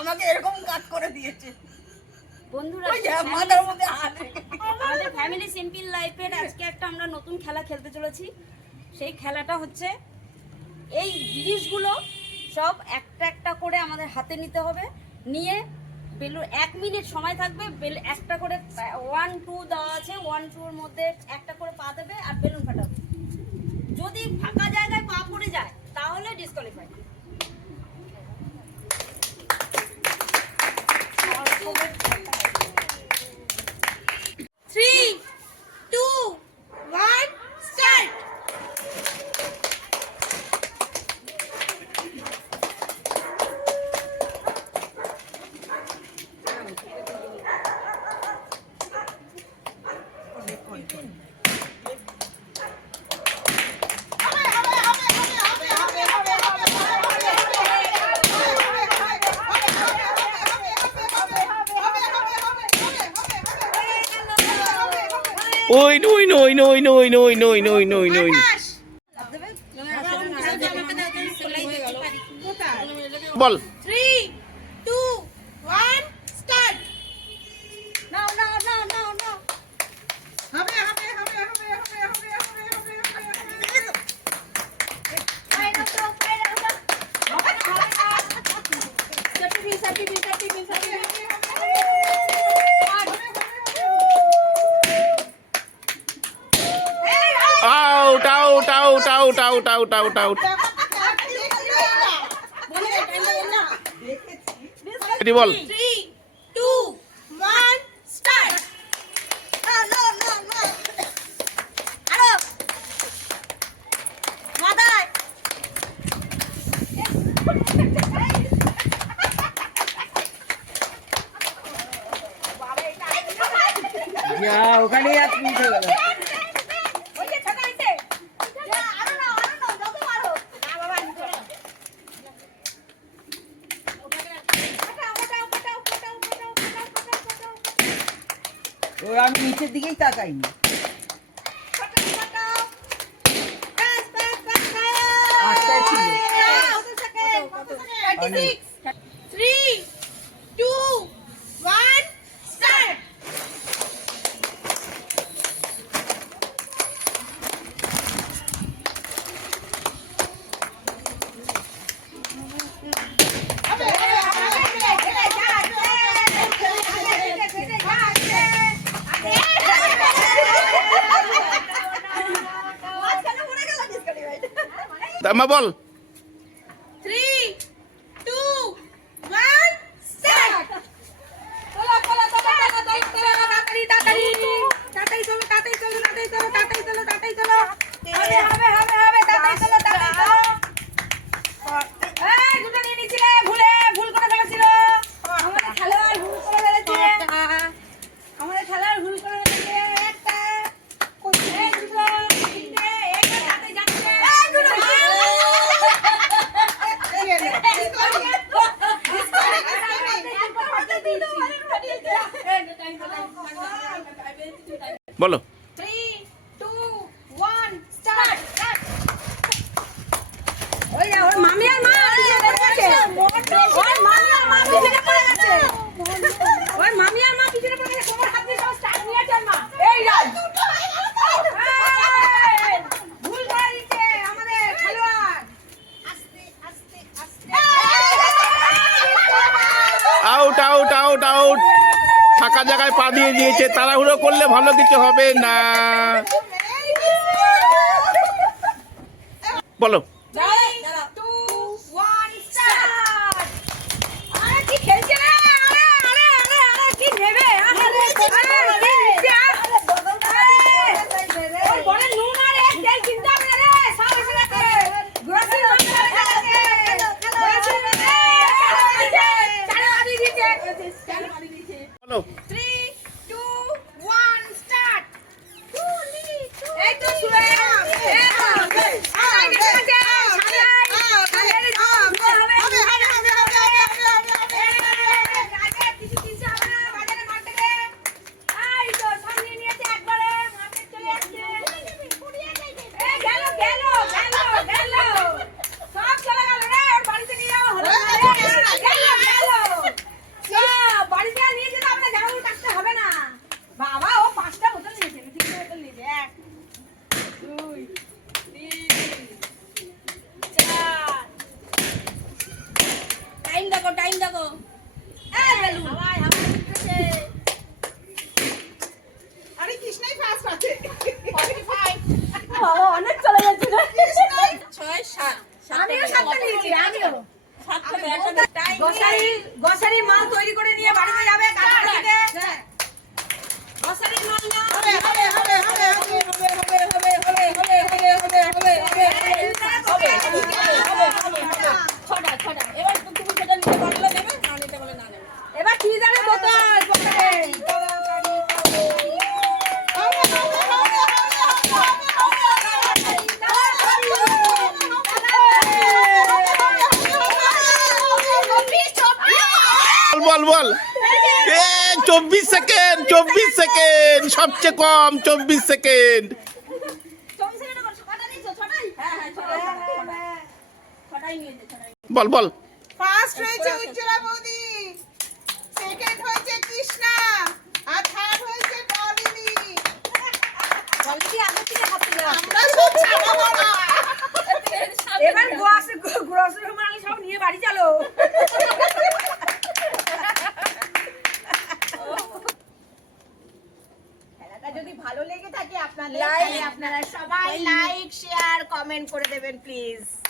আমাকে এরকম কাট করে দিয়েছে। বন্ধুরা ফ্যামিলি লাইফের আজকে একটা আমরা নতুন খেলা খেলতে চলেছি। সেই খেলাটা হচ্ছে এই জিনিসগুলো সব একটা একটা করে আমাদের হাতে নিতে হবে। নিয়ে এক মিনিট সময় থাকবে একটা করে ওয়ান টু দেওয়া আছে ওয়ান টুর মধ্যে একটা করে পা দেবে আর বেলুন ফাটাবে। যদি ফাঁকা জায়গায় পা পড়ে যায় তাহলে disqualify Oy noy noy noy noy noy noy noy noy noy. ball 3 out out out out out out out out ball যা ওখানেই আজ পৌঁছে গেল ওরা আমি নিচের দিকেই তাকাইনি আটটায় ছিল মা বল। বলো ফাঁকা জায়গায় পা দিয়ে দিয়েছে তাড়াহুড়ো করলে ভালো কিছু হবে না। বলো। বাবা অনেক চলে যাচ্ছে ছয় সাত। আমিও সাতটা নিয়েছি আমিও। গোসারি গোসারি মাল তৈরি করে নিয়ে বাড়িতে যাবে কাজে মাল না হবে হবে হবে হবে হবে হবে হবে হবে হবে হবে হবে ছটা ছটা এবার তুমি সেটা নিতে পারলে নেবে না নিতে বলে না নেবে এবার কি জানে বোতল বোতলে বল বল বল এ চব্বিশ সেকেন্ড চব্বিশ সেকেন্ড সবচেয়ে কম চব্বিশ সেকেন্ড। হ্যাঁ হ্যাঁ বল বল। ফার্স্ট হয়েছে উজ্জ্বলা বৌদি সেকেন্ড হয়েছে কৃষ্ণা আর থার্ড হয়েছে পলিনি অলরেডি আগে থেকে হাত আমরা সব ছাড়াবো এবার গ্রোসারি গ্রোসারি মাল সব নিয়ে বাড়ি চলো খেলাটা যদি ভালো লেগে থাকে আপনাদের Like. তাহলে আপনারা সবাই লাইক শেয়ার কমেন্ট করে দেবেন প্লিজ